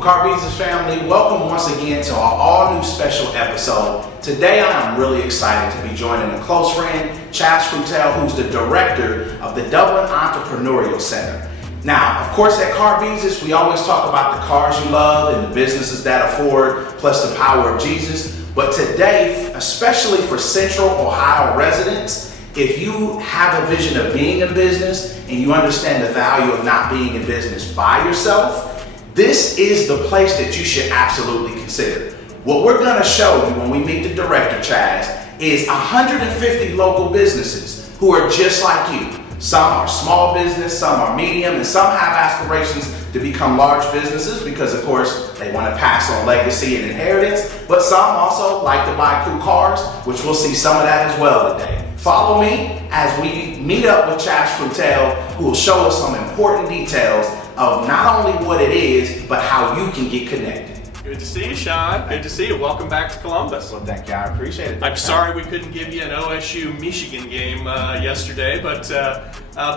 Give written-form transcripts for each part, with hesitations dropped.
Carbizus family, welcome once again to our all-new special episode. Today I am really excited to be joining a close friend, Chaz Freutel, who's the director of the Dublin Entrepreneurial Center. Now, of course, at Carbizus, we always talk about the cars you love and the businesses that afford, plus the power of Jesus. But today, especially for Central Ohio residents, if you have a vision of being in business and you understand the value of not being in business by yourself, this is the place that you should absolutely consider. What we're going to show you when we meet the director, Chaz, is 150 local businesses who are just like you. Some are small business, some are medium, and some have aspirations to become large businesses because, of course, they want to pass on legacy and inheritance. But some also like to buy cool cars, which we'll see some of that as well today. Follow me as we meet up with Chaz Freutel, who will show us some important details of not only what it is, but how you can get connected. Good to see you, Shaun. Good to see you. Welcome back to Columbus. Well, thank you. I appreciate it. I'm sorry we couldn't give you an OSU-Michigan game yesterday, but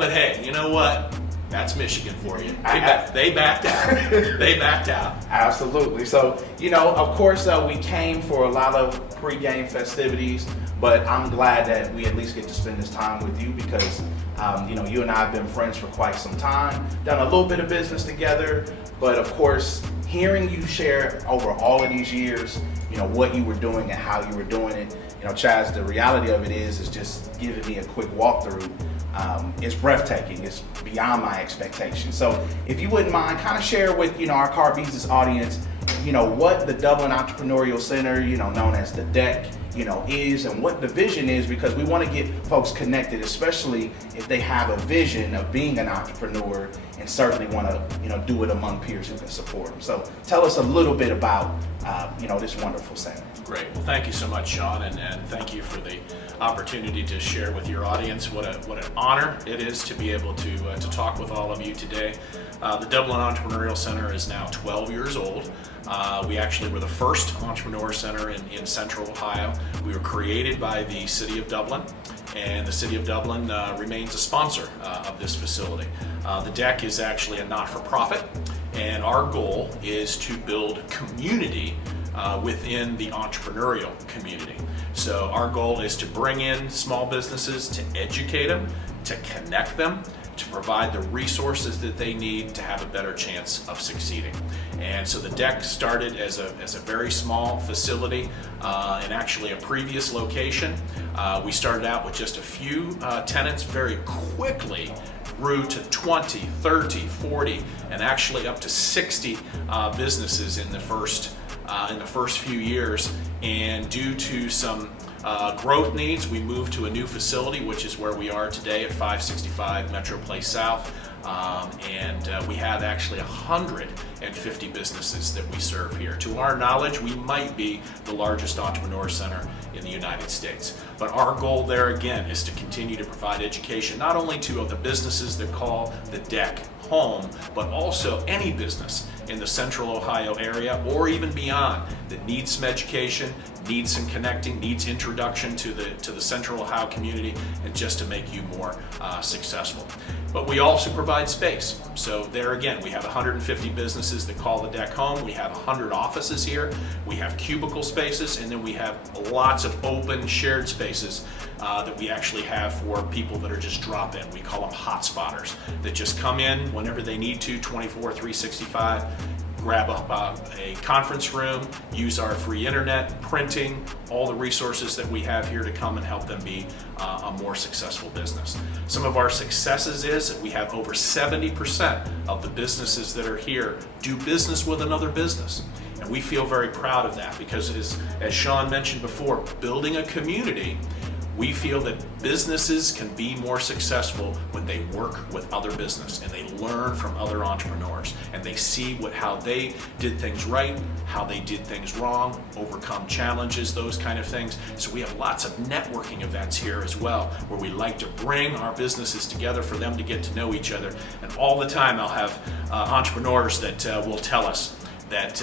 hey, you know what? That's Michigan for you. They backed out. They backed out. Absolutely. So, of course, we came for a lot of pre-game festivities, but I'm glad that we at least get to spend this time with you because, you and I have been friends for quite some time, done a little bit of business together, but of course, hearing you share over all of these years, what you were doing and how you were doing it, Chaz, the reality of it is just giving me a quick walkthrough. It's breathtaking. It's beyond my expectations. So if you wouldn't mind, kind of share with, our Carbizus audience, what the Dublin Entrepreneurial Center, known as the DEC, is and what the vision is, because we want to get folks connected, especially if they have a vision of being an entrepreneur and certainly want to, do it among peers who can support them. So tell us a little bit about, this wonderful center. Great. Well, thank you so much, Shaun, and thank you for the opportunity to share with your audience. What an honor it is to be able to talk with all of you today. The Dublin Entrepreneurial Center is now 12 years old. We actually were the first entrepreneur center in Central Ohio. We were created by the City of Dublin, and the City of Dublin remains a sponsor of this facility. The DEC is actually a not-for-profit, and our goal is to build community within the entrepreneurial community. So our goal is to bring in small businesses, to educate them, to connect them, to provide the resources that they need to have a better chance of succeeding. And so the DEC started as a very small facility in actually a previous location. We started out with just a few tenants, very quickly grew to 20, 30, 40, and actually up to 60 businesses in the first few years. And due to some growth needs, we moved to a new facility, which is where we are today at 565 Metro Place South. And we have actually 150 businesses that we serve here. To our knowledge, we might be the largest entrepreneur center in the United States. But our goal there, again, is to continue to provide education, not only to the businesses that call the DEC home, but also any business in the Central Ohio area or even beyond that needs some education, needs some connecting, needs introduction to the Central Ohio community, and just to make you more successful. But we also provide space. So there again, we have 150 businesses that call the DEC home. We have 100 offices here. We have cubicle spaces, and then we have lots of open shared spaces that we actually have for people that are just drop-in. We call them hotspotters that just come in whenever they need to, 24/365. Grab a conference room, use our free internet, printing, all the resources that we have here to come and help them be a more successful business. Some of our successes is that we have over 70% of the businesses that are here do business with another business. And we feel very proud of that because as Shaun mentioned before, building a community, we feel that businesses can be more successful when they work with other business and they learn from other entrepreneurs and they see how they did things right, how they did things wrong, overcome challenges, those kind of things. So we have lots of networking events here as well where we like to bring our businesses together for them to get to know each other. And all the time I'll have entrepreneurs that will tell us that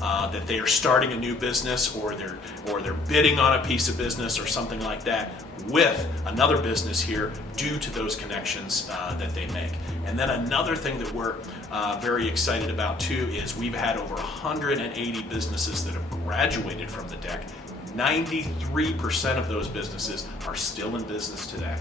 that they are starting a new business, or they're bidding on a piece of business or something like that with another business here due to those connections that they make. And then another thing that we're very excited about too is we've had over 180 businesses that have graduated from the DEC. 93% of those businesses are still in business today.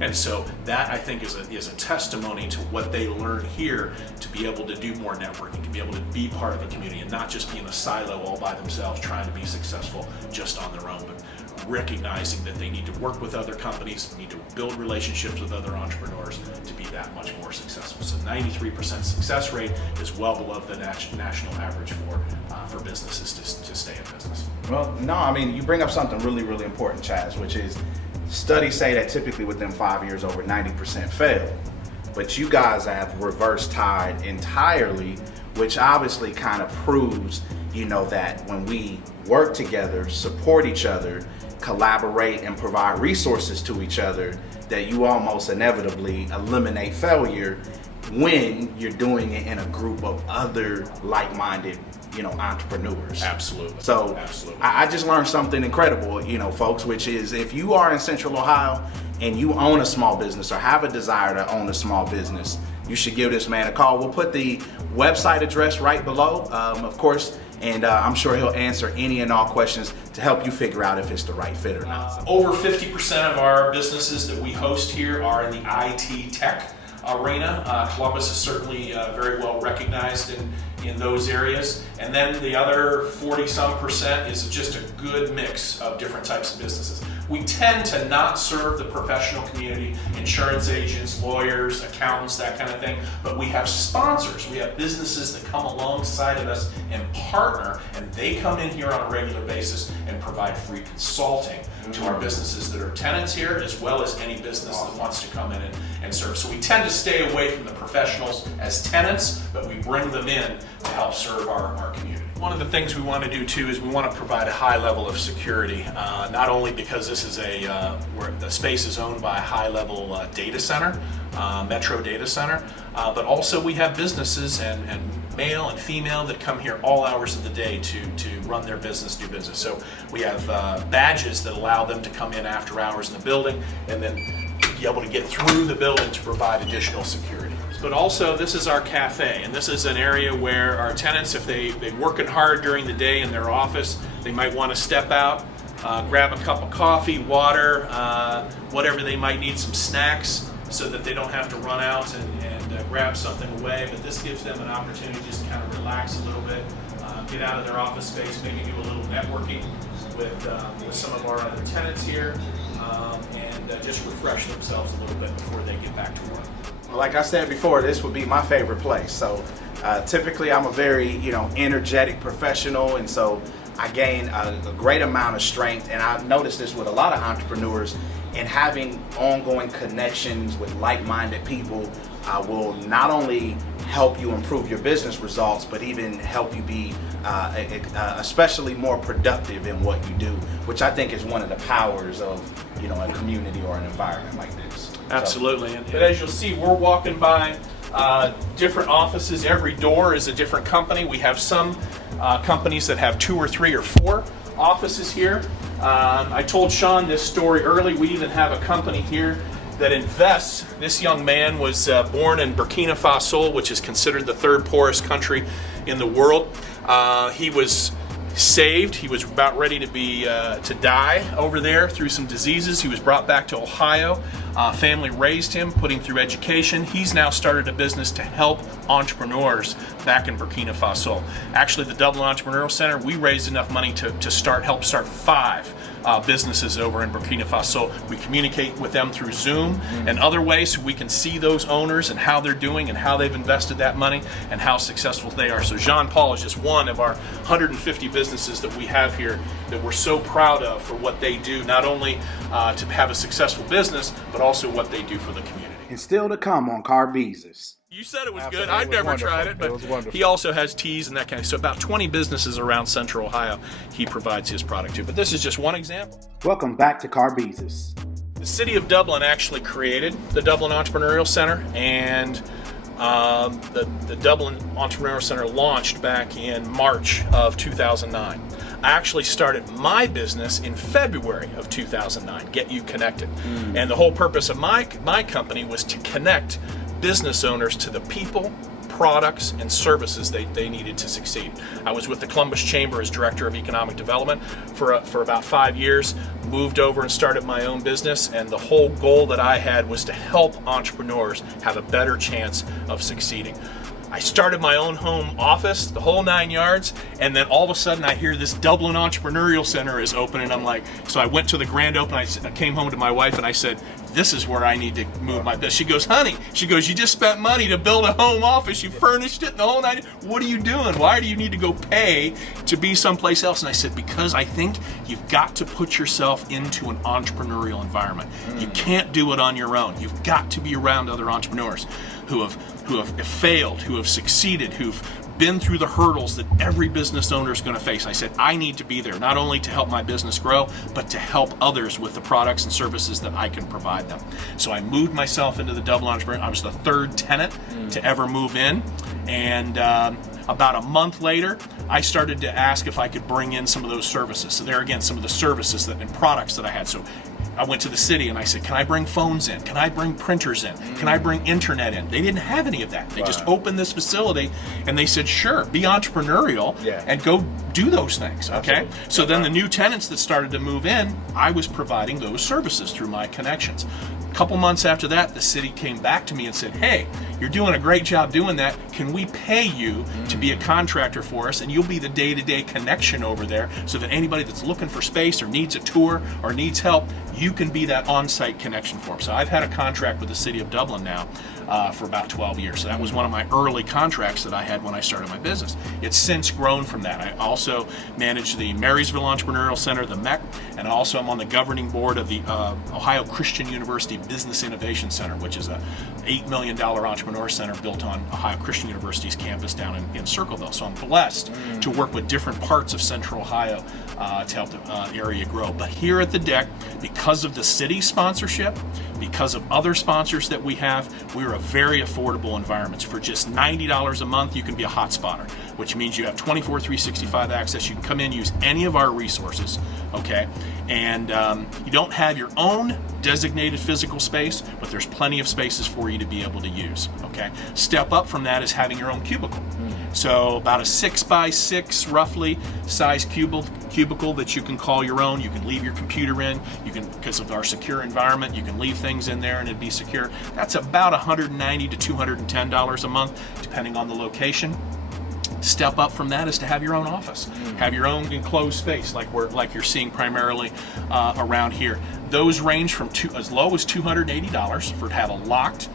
And so that, I think, is a testimony to what they learn here, to be able to do more networking, to be able to be part of a community and not just be in a silo all by themselves trying to be successful just on their own, but recognizing that they need to work with other companies, need to build relationships with other entrepreneurs to be that much more successful. So 93% success rate is well below the national average for businesses to stay in business. Well, no, I mean, you bring up something really, really important, Chaz, which is studies say that typically within 5 years, over 90% fail. But you guys have reverse tide entirely, which obviously kind of proves, that when we work together, support each other, collaborate, and provide resources to each other, that you almost inevitably eliminate failure when you're doing it in a group of other like-minded entrepreneurs. Absolutely. So Absolutely. I just learned something incredible, folks, which is if you are in Central Ohio and you own a small business or have a desire to own a small business, you should give this man a call. We'll put the website address right below, of course, and I'm sure he'll answer any and all questions to help you figure out if it's the right fit or not. Over 50% of our businesses that we host here are in the IT tech arena. Columbus is certainly very well recognized in those areas. And then the other 40-some% is just a good mix of different types of businesses. We tend to not serve the professional community, insurance agents, lawyers, accountants, that kind of thing, but we have sponsors. We have businesses that come alongside of us and partner, and they come in here on a regular basis and provide free consulting to our businesses that are tenants here, as well as any business that wants to come in and serve. So we tend to stay away from the professionals as tenants, but we bring them in to help serve our community. One of the things we want to do too is we want to provide a high level of security, not only because this is where the space is owned by a high level data center, metro data center, but also we have businesses and male and female that come here all hours of the day to run their business, do business. So we have badges that allow them to come in after hours in the building and then be able to get through the building to provide additional security. But also, this is our cafe, and this is an area where our tenants, if they're working hard during the day in their office, they might want to step out, grab a cup of coffee, water, whatever they might need, some snacks, so that they don't have to run out and grab something away. But this gives them an opportunity to just kind of relax a little bit, get out of their office space, maybe do a little networking with some of our other tenants here, and just refresh themselves a little bit before they get back to work. Like I said before, this would be my favorite place. So typically I'm a very energetic professional, and so I gain a great amount of strength. And I've noticed this with a lot of entrepreneurs, and having ongoing connections with like-minded people will not only help you improve your business results, but even help you be especially more productive in what you do, which I think is one of the powers of a community or an environment like this. Absolutely. But as you'll see, we're walking by different offices. Every door is a different company. We have some companies that have 2 or 3 or 4 offices here. I told Shaun this story early. We even have a company here that invests. This young man was born in Burkina Faso, which is considered the 3rd poorest country in the world. He was saved. He was about ready to die over there through some diseases. He was brought back to Ohio. Family raised him, put him through education. He's now started a business to help entrepreneurs back in Burkina Faso. Actually, the Dublin Entrepreneurial Center, we raised enough money to help start 5 businesses over in Burkina Faso. We communicate with them through Zoom and other ways, so we can see those owners and how they're doing and how they've invested that money and how successful they are. So Jean Paul is just one of our 150 businesses that we have here that we're so proud of for what they do, not only to have a successful business, but also what they do for the community. And still to come on Carbizus. You said it was Absolutely. good. I've never Wonderful. tried it, but It was wonderful. he also has teas and that kind of. So about 20 businesses around Central Ohio, he provides his product to. But this is just one example. Welcome back to Carbizus. The city of Dublin actually created the Dublin Entrepreneurial Center, and The Dublin Entrepreneurial Center launched back in March of 2009. I actually started my business in February of 2009, Get You Connected. And the whole purpose of my company was to connect business owners to the people, products, and services they needed to succeed. I was with the Columbus Chamber as Director of Economic Development for about 5 years, moved over and started my own business, and the whole goal that I had was to help entrepreneurs have a better chance of succeeding. I started my own home office, the whole 9 yards, and then all of a sudden I hear this Dublin Entrepreneurial Center is open, and I'm like, so I went to the grand open, I came home to my wife and I said, this is where I need to move my business. She goes, honey, you just spent money to build a home office, you furnished it, the whole 9. What are you doing? Why do you need to go pay to be someplace else? And I said, because I think you've got to put yourself into an entrepreneurial environment. You can't do it on your own. You've got to be around other entrepreneurs who have failed, who have succeeded, who've been through the hurdles that every business owner is going to face. I said, I need to be there, not only to help my business grow, but to help others with the products and services that I can provide them. So I moved myself into the Dublin Entrepreneur. I was the third tenant to ever move in. And about a month later, I started to ask if I could bring in some of those services. So there again, some of the services and products that I had. So I went to the city and I said, can I bring phones in? Can I bring printers in? Can I bring internet in? They didn't have any of that. They just opened this facility and they said, sure, be entrepreneurial and go do those things, okay? Absolutely. So then the new tenants that started to move in, I was providing those services through my connections. A couple months after that, the city came back to me and said, hey, you're doing a great job doing that. Can we pay you to be a contractor for us, and you'll be the day-to-day connection over there so that anybody that's looking for space or needs a tour or needs help, you can be that on-site connection for them. So I've had a contract with the city of Dublin now for about 12 years. So that was one of my early contracts that I had when I started my business. It's since grown from that. I also manage the Marysville Entrepreneurial Center, the MEC, and also I'm on the governing board of the Ohio Christian University Business Innovation Center, which is a $8 million entrepreneur center built on Ohio Christian University's campus down in Circleville. So I'm blessed to work with different parts of Central Ohio to help the area grow. But here at the DEC, because of the city sponsorship, because of other sponsors that we have, we're a very affordable environment. For just $90 a month, you can be a hotspotter, which means you have 24/365 access. You can come in, use any of our resources, okay? And you don't have your own designated physical space, but there's plenty of spaces for you to be able to use, okay? Step up from that is having your own cubicle. So about a 6x6 roughly size cubicle that you can call your own. You can leave your computer in. You can, because of our secure environment, you can leave things in there and it'd be secure. That's about $190 to $210 a month, depending on the location. Step up from that is to have your own office, have your own enclosed space, like you're seeing primarily around here. Those range from as low as $280 for to have a locked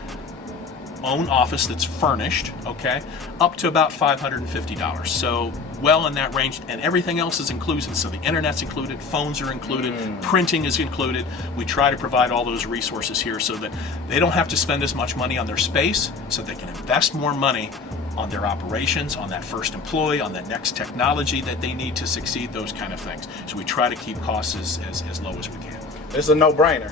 own office that's furnished, okay, up to about $550. So well in that range, and everything else is included. So the internet's included, phones are included, printing is included. We try to provide all those resources here so that they don't have to spend as much money on their space, so they can invest more money on their operations, on that first employee, on the next technology that they need to succeed, those kind of things. So we try to keep costs as low as we can. It's a no-brainer.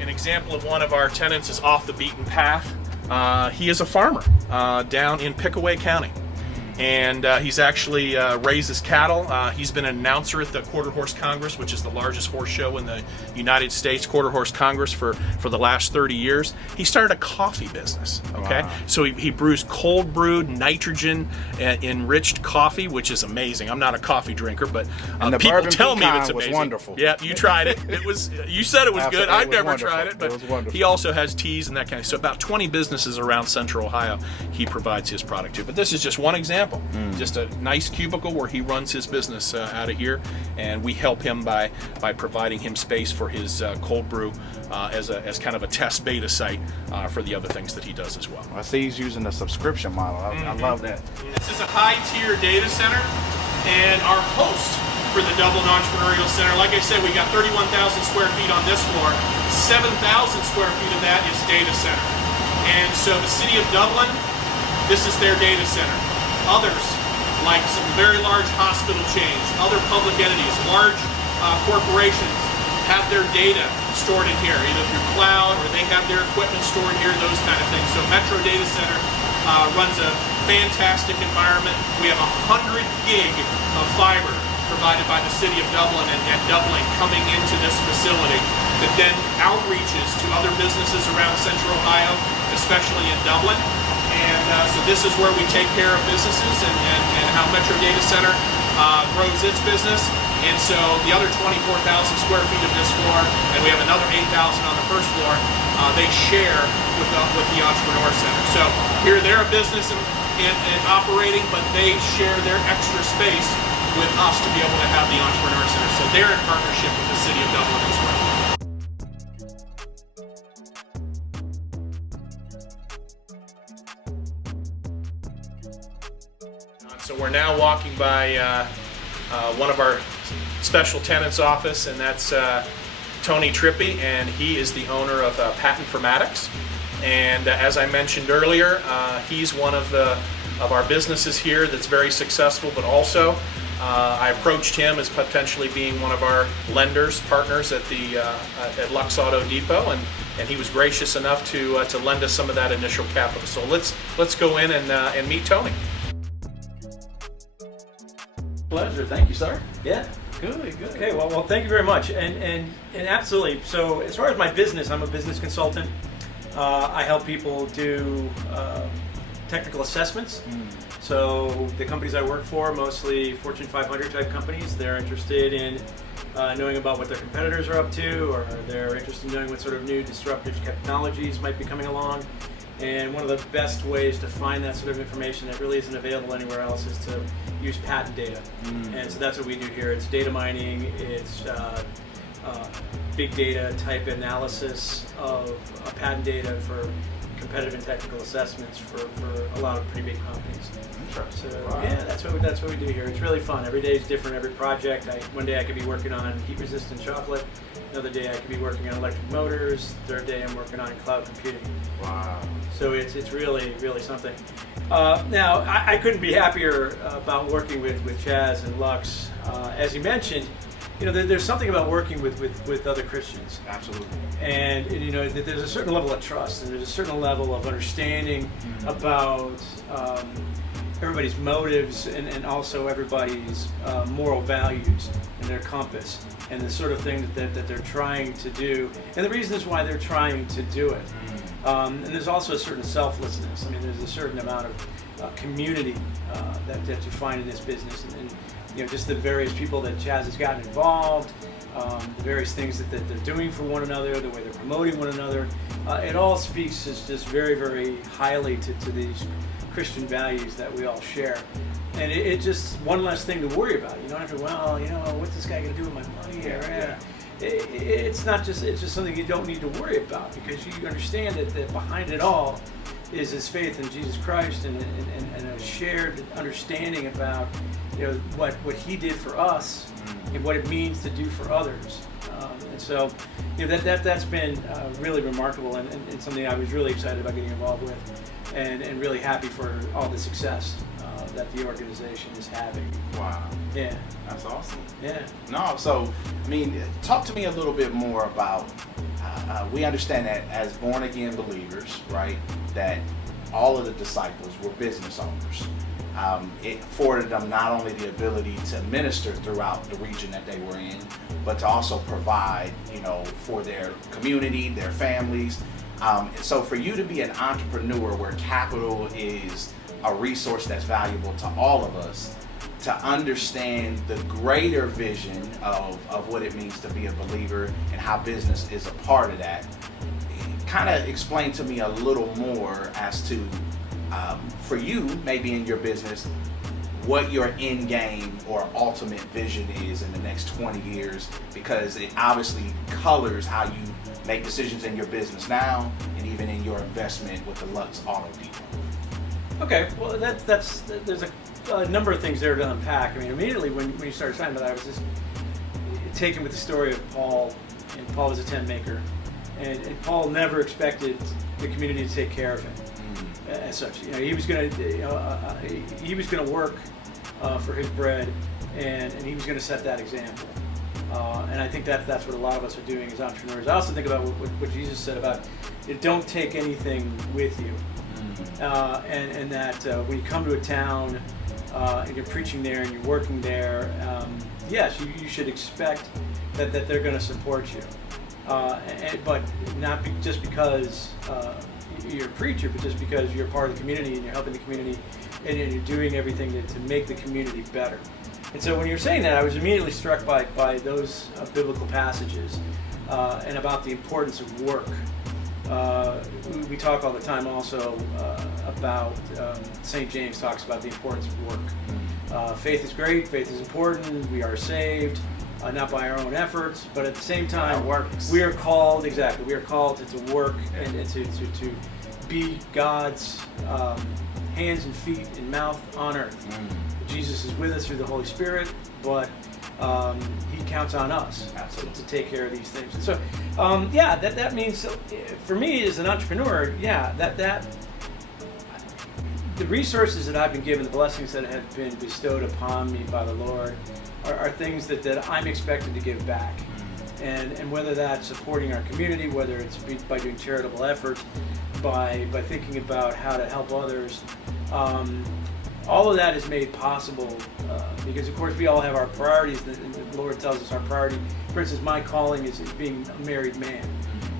An example of one of our tenants is Off the Beaten Path. He is a farmer down in Pickaway County. And he's actually raises cattle. He's been an announcer at the Quarter Horse Congress, which is the largest horse show in the United States, Quarter Horse Congress, for the last 30 years. He started a coffee business, okay? Wow. So he brews cold brewed, nitrogen enriched coffee, which is amazing. I'm not a coffee drinker, but people tell me it's amazing. Was wonderful. Yeah, you tried it. You said it was good. I've never tried it, but he also has teas and that kind of stuff. So about 20 businesses around Central Ohio he provides his product to. But this is just one example. Just a nice cubicle where he runs his business out of here, and we help him by providing him space for his cold brew as kind of a test beta site for the other things that he does as well. I see he's using a subscription model. I love that. This is a high-tier data center, and our host for the Dublin Entrepreneurial Center, like I said, we got 31,000 square feet on this floor. 7,000 square feet of that is data center. And so the city of Dublin, this is their data center. Others, like some very large hospital chains, other public entities, large corporations, have their data stored in here, either through cloud or they have their equipment stored here, those kind of things. So Metro Data Center runs a fantastic environment. We have 100 gig of fiber provided by the City of Dublin and Dublin coming into this facility that then outreaches to other businesses around Central Ohio, especially in Dublin. And so this is where we take care of businesses and how Metro Data Center grows its business. And so the other 24,000 square feet of this floor, and we have another 8,000 on the first floor, they share with the Entrepreneur Center. So here they're a business and operating, but they share their extra space with us to be able to have the Entrepreneur Center. So they're in partnership with the City of Dublin as well. So we're now walking by one of our special tenants' office, and that's Tony Trippi, and he is the owner of Patent Informatics. And as I mentioned earlier, he's one of our businesses here that's very successful, but also I approached him as potentially being one of our lenders, partners at Lux Auto Depot, and he was gracious enough to lend us some of that initial capital. So let's go in and meet Tony. Pleasure. Thank you, sir. Yeah. Good. Okay. Well, thank you very much. And absolutely. So, as far as my business, I'm a business consultant. I help people do technical assessments. So, the companies I work for, mostly Fortune 500 type companies, they're interested in knowing about what their competitors are up to, or they're interested in knowing what sort of new disruptive technologies might be coming along. And one of the best ways to find that sort of information that really isn't available anywhere else is to use patent data. And so that's what we do here. It's data mining, it's big data type analysis of patent data for competitive and technical assessments for a lot of pretty big companies. So yeah, that's what we do here. It's really fun. Every day is different. Every project. One day I could be working on heat-resistant chocolate. Another day I could be working on electric motors. Third day I'm working on cloud computing. Wow. So it's really something. Now I couldn't be happier about working with Chaz and Lux. As you mentioned, there's something about working with other Christians. Absolutely. And there's a certain level of trust, and there's a certain level of understanding about everybody's motives and also everybody's moral values and their compass and the sort of thing that they're trying to do and the reasons why they're trying to do it. And there's also a certain selflessness. I mean, there's a certain amount of community that you find in this business, and just the various people that Chaz has gotten involved, the various things that they're doing for one another, the way they're promoting one another. It all speaks just very, very highly to these Christian values that we all share. And it's just one less thing to worry about. You don't have to, what's this guy going to do with my money? It's just something you don't need to worry about, because you understand that behind it all is his faith in Jesus Christ and a shared understanding about what he did for us and what it means to do for others. And so that's been really remarkable and something I was really excited about getting involved with, and really happy for all the success that the organization is having. Wow. Yeah. That's awesome. Yeah. No, so, talk to me a little bit more about, we understand that as born again believers, right, that all of the disciples were business owners. It afforded them not only the ability to minister throughout the region that they were in, but to also provide, for their community, their families. So for you to be an entrepreneur where capital is a resource that's valuable to all of us, to understand the greater vision of what it means to be a believer and how business is a part of that, kind of explain to me a little more as to, for you, maybe in your business, what your end game or ultimate vision is in the next 20 years, because it obviously colors how you make decisions in your business now and even in your investment with the Lux Auto Depot. Okay, well there's a number of things there to unpack. Immediately when you started talking about that, I was just taken with the story of Paul, and Paul was a tent maker, and Paul never expected the community to take care of him as such. He was going to work for his bread, and he was going to set that example. And I think that's what a lot of us are doing as entrepreneurs. I also think about what Jesus said about don't take anything with you. And that when you come to a town and you're preaching there and you're working there, yes, you should expect that they're going to support you. But not just because you're a preacher, but just because you're part of the community and you're helping the community and you're doing everything to make the community better. And so when you're saying that, I was immediately struck by those biblical passages and about the importance of work. We talk all the time also about St. James talks about the importance of work. Faith is great, faith is important, we are saved, not by our own efforts, but at the same time, we are called, to work and to be God's hands and feet and mouth on earth. Jesus is with us through the Holy Spirit, but He counts on us to take care of these things. And so, that means for me as an entrepreneur, that the resources that I've been given, the blessings that have been bestowed upon me by the Lord, are things that I'm expected to give back. And whether that's supporting our community, whether it's by doing charitable efforts, by thinking about how to help others, all of that is made possible because, of course, we all have our priorities. The Lord tells us our priority. For instance, my calling is being a married man.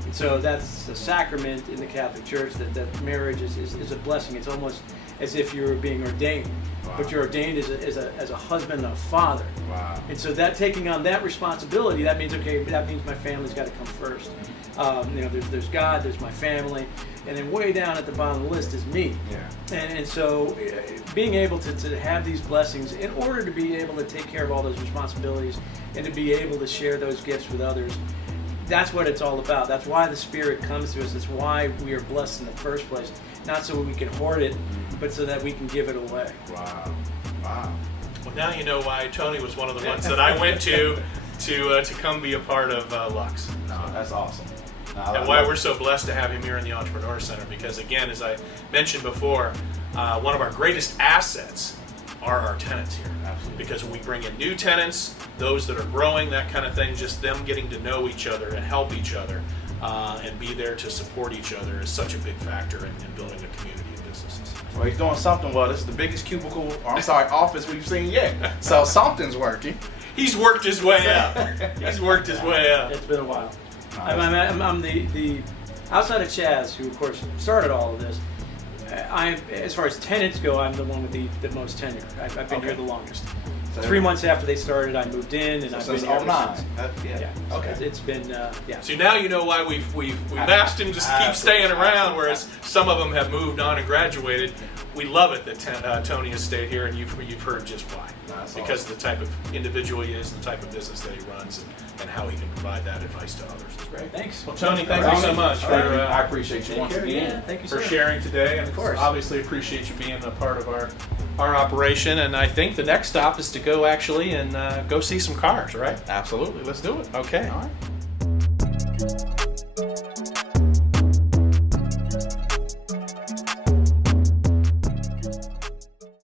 And so that's a sacrament in the Catholic Church, that marriage is a blessing. It's almost as if you're being ordained. Wow. But you're ordained as a husband and a father. Wow. And so that taking on that responsibility, that means my family's got to come first. There's God, there's my family, and then way down at the bottom of the list is me. Yeah. And so being able to have these blessings in order to be able to take care of all those responsibilities and to be able to share those gifts with others, that's what it's all about. That's why the Spirit comes to us. That's why we are blessed in the first place. Not so we can hoard it, but so that we can give it away. Wow. Well, now you know why Tony was one of the ones that I went to come be a part of Lux. No, that's awesome. And why we're so blessed to have him here in the Entrepreneur Center, because again, as I mentioned before, one of our greatest assets are our tenants here. Absolutely. Because when we bring in new tenants, those that are growing, that kind of thing, just them getting to know each other and help each other and be there to support each other is such a big factor in building a community of businesses. Well, he's doing something well. This is the biggest office we've seen yet. So something's working. He's worked his way up. He's worked his way up. It's been a while. I'm the outside of Chaz, who of course started all of this. As far as tenants go, I'm the one with the most tenure. I've been here the longest. So 3 months after they started, I moved in, and I've been here ever since. Okay. It's been So now you know why we've asked him to keep staying around, whereas some of them have moved on and graduated. We love it that Tony has stayed here, and you've heard just why. Because of the type of individual he is, the type of business that he runs, and how he can provide that advice to others. great. Thanks. Well, Tony, thank you so much for I appreciate you once again. Yeah, thank you, for sir. sharing today, and of course, obviously appreciate you being a part of our operation. And I think the next stop is to go actually and go see some cars, right? Absolutely, let's do it. Okay. All right.